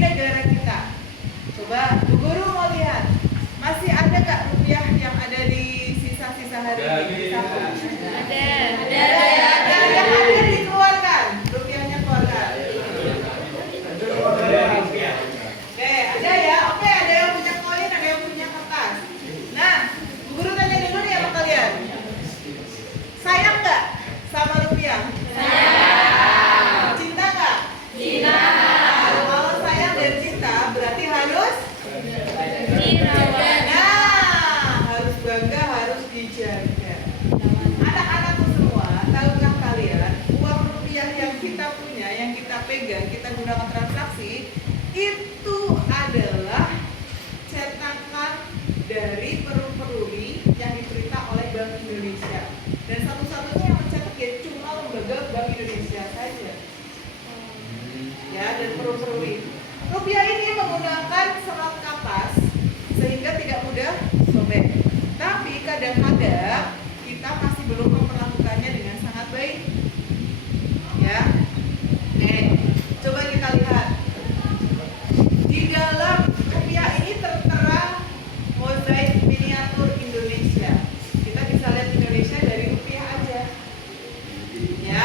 negara kita. Coba Bu Guru mau lihat, masih ada nggak rupiah yang ada di sisa-sisa hari ini? Ada. Yang ada dikeluarkan, rupiahnya keluarkan. Oke, ada ya. Oke, ada yang punya koin, ada yang punya kertas. Nah, Bu Guru tanya dulu nih sama kalian. Sayang nggak sama rupiah? Sayang. Cinta nggak? Cinta. Kalau sayang dan cinta berarti harus Dirawat. nah, harus bangga, harus dijaga. Anak-anakku semua, tahukah kalian uang rupiah yang kita punya, yang kita pegang, kita gunakan transaksi, itu adalah cetakan dari peruri yang diperintah oleh Bank Indonesia. Dan satu-satunya yang mencetak ya cuma lembaga Bank Indonesia saja. Ya, dan peruri. Rupiah ini menggunakan serat kapas sehingga tidak mudah sobek. Tapi kadang-kadang kita masih belum memperlakukannya dengan sangat baik. Ya. Coba kita lihat. Di dalam rupiah ini tertera mozaik miniatur Indonesia. Kita bisa lihat Indonesia dari rupiah aja. Ya.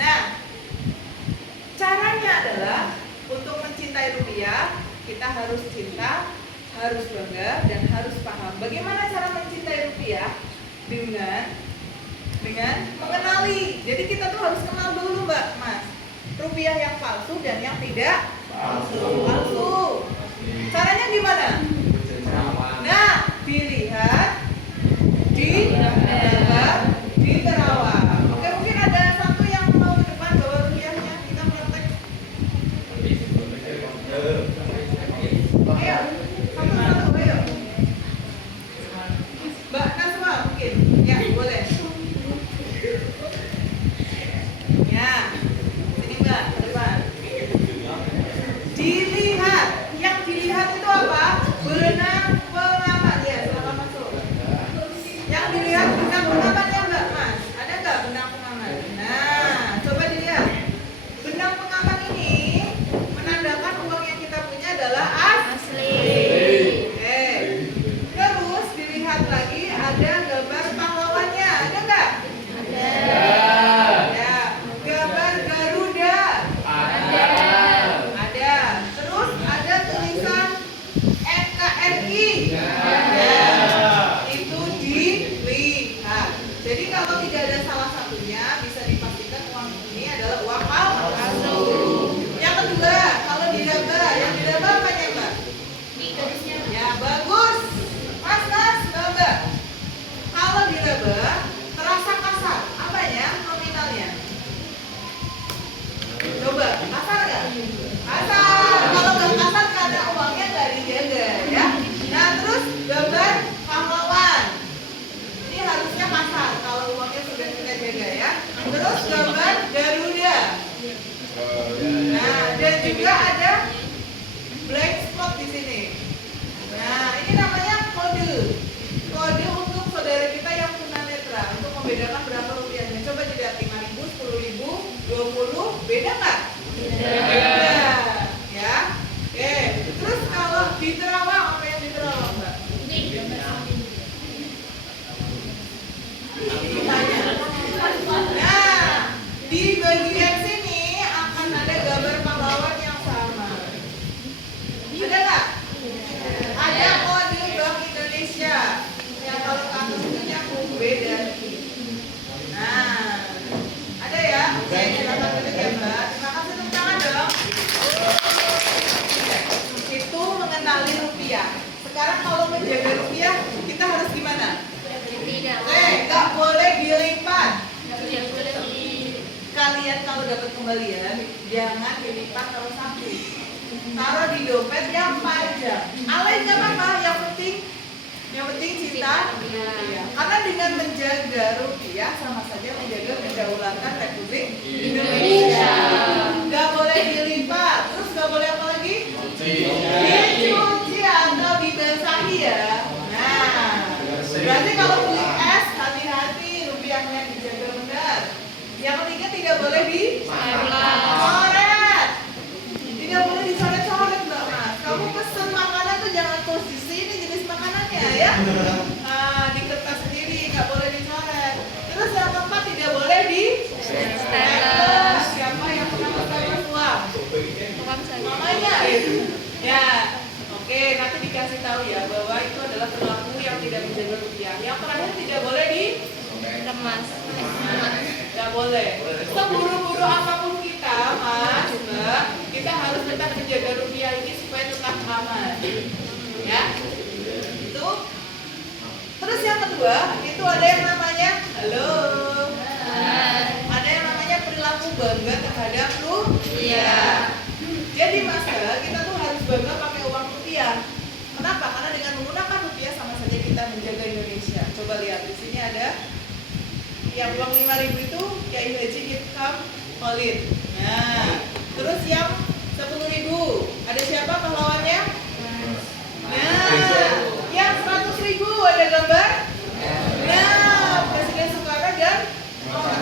Nah, caranya adalah untuk mencintai rupiah, kita harus cinta, harus bangga, dan harus paham. Bagaimana cara mencintai rupiah? Dengan mengenali. Jadi kita tuh harus kenal dulu, Mbak, Mas. Rupiah yang palsu dan yang tidak palsu. Caranya gimana? Nah, dilihat di gambar, di terawang. Oke, mungkin ada satu yang mau ke depan bawa rupiahnya, kita praktek. Ayo, satu-satu, ayo. Mbak Nasma mungkin, ya boleh. Ya, sini Mbak, ke depan. Dilihat, yang dilihat itu apa? Benang pengaman, ya silakan masuk. Yang dilihat benang pengaman ya Mbak Mas, ada nggak benang pengaman? Nah, coba dilihat. Benang pengaman ini menandakan uang yang kita punya adalah asli. Oke. Terus dilihat lagi ada gambar pahlawannya, ada nggak? Ada. Ya. Gambar Garuda. Ada. Terus ada tulisan NKRI. Ada. Itu dilihat. Jadi kalau tidak ada salah satunya, bisa dipastikan uang ini adalah uang palsu. Yang kedua, kalau diraba, yang diraba apanya Mbak? Ya bagus. Mas, Mbak. Kalau diraba, terasa kasar. Apanya? Nominalnya. Coba, kasar nggak? Kasar. Kalau nggak kasar karena uangnya nggak dijaga, ya. Nah, terus gambar pahlawan. Ini harusnya kasar kalau uangnya sudah kita jaga, ya. Terus gambar Garuda. Nah, dan juga ada blank spot di sini. Nah, ini namanya kode. Kode untuk saudara kita yang tunanetra untuk membedakan berapa rupiahnya. Coba dilihat 5.000, 10.000, 20, beda nggak? Beda. Ya. Oke. Terus kalau di terawang, apa yang di terawang, Mbak? Ditanya. Nah, di bagian sini akan ada gambar pahlawan yang sama. Ada nggak? Ada kode Bank Indonesia yang kalau kamu punya beda. Nah, ada ya? Oke, silakan duduk ya Mbak. Terima kasih, tepuk tangan dong. Itu mengenali rupiah. Sekarang kalau menjaga rupiah, kita harus gimana? Nggak boleh dilipat. Kalian kalau dapat kembalian, jangan dilipat kalau satu. Taruh di dompet yang panjang. Alay nggak apa-apa, yang penting cinta. Ya. Karena dengan menjaga rupiah sama saja menjaga kedaulatan Republik Indonesia. Nggak boleh dilipat. Terus nggak boleh apa lagi? Dicuci atau dibasahi ya. Nah, berarti kalau beli es hati-hati rupiahnya dijaga benar. Yang ketiga tidak boleh dicoret. Tidak boleh dicoret-coret. tahu ya bahwa itu adalah perilaku yang tidak menjaga rupiah. Yang terakhir tidak boleh di Kemas. nggak boleh. Seburu-buru apapun kita, Mas, Mbak, kita harus tetap menjaga rupiah ini supaya tetap aman. Ya, itu. Terus yang kedua, itu ada yang namanya, halo, ada yang namanya perilaku bangga terhadap rupiah. Jadi Mas, kita tuh harus bangga pakai uang rupiah. Kenapa? Karena dengan menggunakan rupiah sama saja kita menjaga Indonesia. Coba lihat di sini ada yang uang 5.000 itu Kiai Haji Hikam Khalid. Nah, terus yang 10.000 ada siapa pahlawannya? Nah, yang 100.000 ada gambar? Nah, Presiden Soekarno dan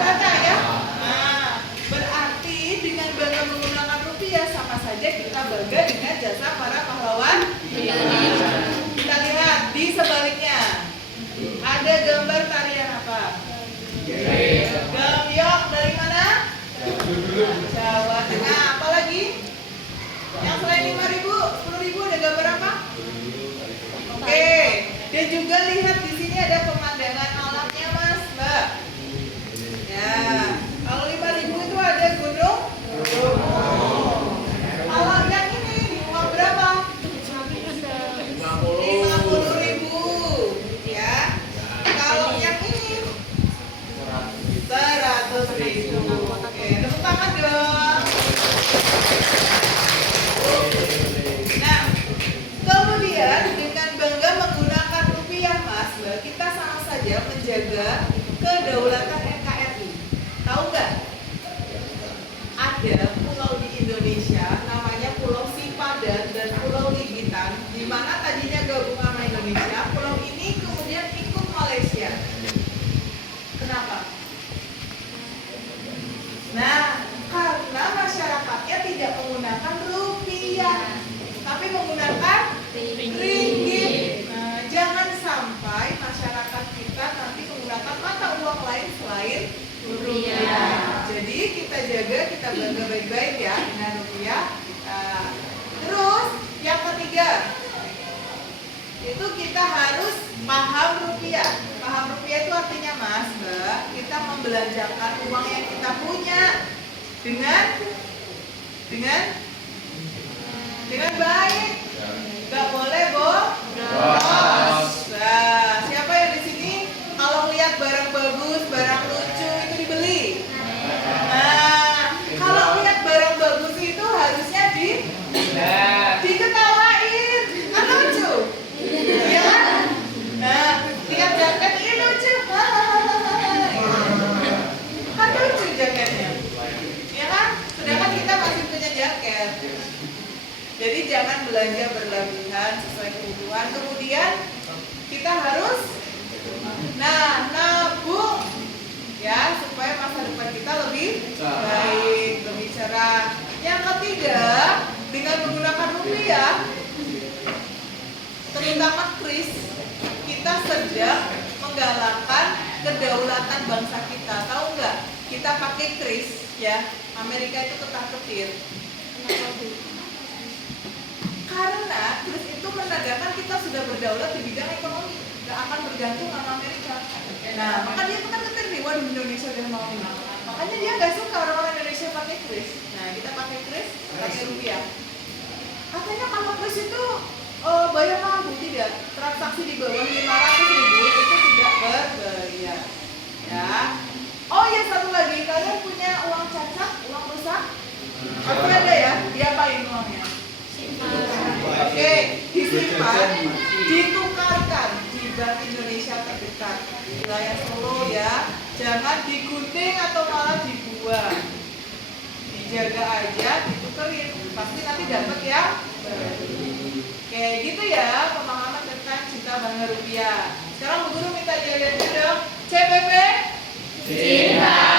Hatta ya. Nah, berarti dengan bangga menggunakan rupiah sama saja kita bangga dengan jasa para pahlawan Indonesia. Kita lihat di sebaliknya ada gambar tarian apa? Gambyong dari mana? Jawa Tengah. Apa lagi? Yang selain 5.000, 10.000 ada gambar apa? Oke. Dan juga lihat di sini ada pemandangan alamnya, Mas, Mbak. Ya. Kalau 5.000 itu ada gunung. Kalau yang ini uang berapa? 50.000. Ya. Kalau yang ini 100.000. Oke, tepuk tangan dong. Nah, kemudian dengan bangga menggunakan rupiah, Mas, Mbak, kita sama saja menjaga kedaulatan NKRI. Tahu nggak? Ada pulau di Indonesia namanya Pulau Sipadan dan Pulau Ligitan, di mana tadinya gabung sama Indonesia. Pulau ini kemudian ikut Malaysia. Kenapa? Nah, karena masyarakatnya tidak menggunakan rupiah, tapi menggunakan ringgit. Nah, jangan sampai masyarakat kita nanti menggunakan mata uang lain selain rupiah. Jadi kita jaga, kita bangga baik-baik ya dengan rupiah kita. Terus yang ketiga, itu kita harus paham rupiah. Paham rupiah itu artinya, Mas, Mbak, kita membelanjakan uang yang kita punya dengan baik. Gak boleh boros. Nah, siapa yang di sini kalau lihat barang bagus, barang lucu itu dibeli? Nah, kalau lihat barang bagus itu harusnya diketawain, kan lucu, iya kan? Nah, lihat jaket ini lucu, kan lucu jaketnya, ya kan? Sedangkan kita masih punya jaket. Jadi jangan belanja berlebihan sesuai kebutuhan. Kemudian kita harus nabung ya supaya masa depan kita lebih baik, lebih cerah. Yang ketiga, dengan menggunakan rupiah, terutama kris, kita sedang menggalakkan kedaulatan bangsa kita. Tahu nggak? Kita pakai kris ya. Amerika itu ketar-ketir. Karena kris itu menandakan kita sudah berdaulat di bidang ekonomi, nggak akan bergantung sama Amerika. Nah, maka dia ketar-ketir nih, waduh Indonesia udah mau. Makanya dia nggak suka orang-orang Indonesia pakai kris. Nah, kita pakai kris, pakai rupiah. Katanya kalau kris itu bayar mampu, tidak. Transaksi di bawah 500.000 itu tidak berbayar. Ya. Oh ya, satu lagi, kalian punya uang cacat, uang rusak? Pasti ada ya? Diapain uangnya? Oke, disimpan, ditukarkan di Bank Indonesia terdekat wilayah Solo ya. Jangan digunting atau malah dibuang. Dijaga aja, ditukerin. Pasti nanti dapat ya. Oke, gitu ya pemahaman tentang cinta bangga rupiah. Sekarang Bu Guru minta dilihat dulu dong. CPP cinta